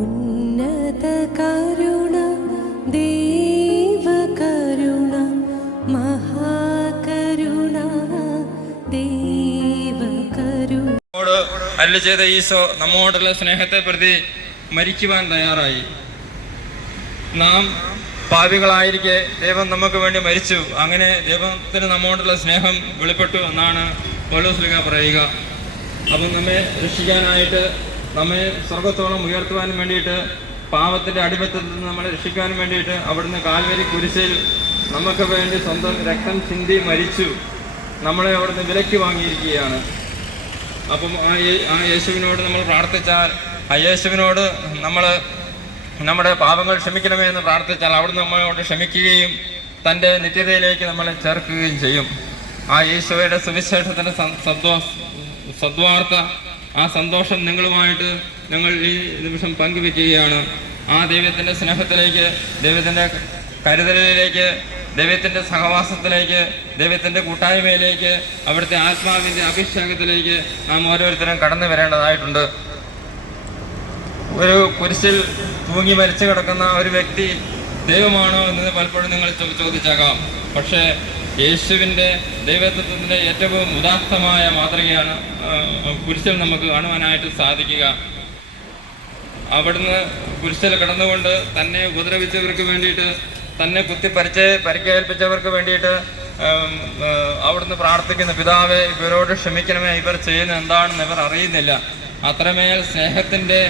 ഉന്നത കരുണ ദേവകരുണ മഹാകരുണ ദേവകരുണ. അരുളി ചെയ്ത ഈശോ നമ്മോടുള്ള സ്നേഹത്തെ പ്രതി മരിക്കുവാൻ തയ്യാറായി. നാം പാപികളായിരിക്കെ ദൈവം നമുക്ക് വേണ്ടി മരിച്ചു. അങ്ങനെ ദൈവത്തിന് നമ്മോടുള്ള സ്നേഹം വെളിപ്പെട്ടു എന്നാണ് പൗലോസ് ശ്ലീഹ പറയുക. അപ്പം നമ്മെ രക്ഷിക്കാനായിട്ട്, നമ്മെ സ്വർഗത്തോളം ഉയർത്തുവാൻ വേണ്ടിയിട്ട്, പാപത്തിൻ്റെ അടിമത്തത്തിൽ നിന്ന് നമ്മളെ രക്ഷിക്കാൻ വേണ്ടിയിട്ട് അവിടുന്ന് കാൽവരി കുരിശിൽ നമുക്ക് വേണ്ടി സ്വന്തം രക്തം ചിന്തി മരിച്ചു. നമ്മളെ അവിടുന്ന് വിലയ്ക്ക് വാങ്ങിയിരിക്കുകയാണ്. അപ്പം ആ യേശുവിനോട് നമ്മൾ പ്രാർത്ഥിച്ചാൽ, ആ യേശുവിനോട് നമ്മൾ നമ്മുടെ പാപങ്ങൾ ക്ഷമിക്കണമേ എന്ന് പ്രാർത്ഥിച്ചാൽ അവിടുന്ന് നമ്മളോട് ക്ഷമിക്കുകയും തൻ്റെ നിത്യതയിലേക്ക് നമ്മളെ ചേർക്കുകയും ചെയ്യും. ആ യേശുവയുടെ സുവിശേഷത്തിൻ്റെ സദ്വാർത്ത, ആ സന്തോഷം നിങ്ങളുമായിട്ട് ഞങ്ങൾ ഈ നിമിഷം പങ്കുവെക്കുകയാണ്. ആ ദൈവത്തിൻ്റെ സ്നേഹത്തിലേക്ക്, ദൈവത്തിൻ്റെ കരുതലിലേക്ക്, ദൈവത്തിൻ്റെ സഹവാസത്തിലേക്ക്, ദൈവത്തിൻ്റെ കൂട്ടായ്മയിലേക്ക്, അവിടുത്തെ ആത്മാവിൻ്റെ അഭിഷേകത്തിലേക്ക് നാം ഓരോരുത്തരും കടന്നു വരേണ്ടതായിട്ടുണ്ട്. ഒരു കുരിശിൽ തൂങ്ങി മരിച്ചു കിടക്കുന്ന ഒരു വ്യക്തി ദൈവമാണോ എന്ന് പലപ്പോഴും നിങ്ങൾ ചോദിച്ചേക്കാം. പക്ഷേ യേശുവിൻ്റെ ദൈവത്വത്തിൻ്റെ ഏറ്റവും ഉദാത്തമായ മാതൃകയാണ് കുരിശിൽ നമുക്ക് കാണുവാനായിട്ട് സാധിക്കുക. അവിടുന്ന് കുരിശിൽ കിടന്നുകൊണ്ട് തന്നെ ഉപദ്രവിച്ചവർക്ക് വേണ്ടിയിട്ട്, തന്നെ പരിക്കേൽപ്പിച്ചവർക്ക് വേണ്ടിയിട്ട് അവിടുന്ന് പ്രാർത്ഥിക്കുന്ന, പിതാവേ ഇവരോട് ക്ഷമിക്കണമേ, ഇവർ ചെയ്യുന്നത് എന്താണെന്ന് ഇവർ അറിയുന്നില്ല. അത്രമേൽ സ്നേഹത്തിൻ്റെ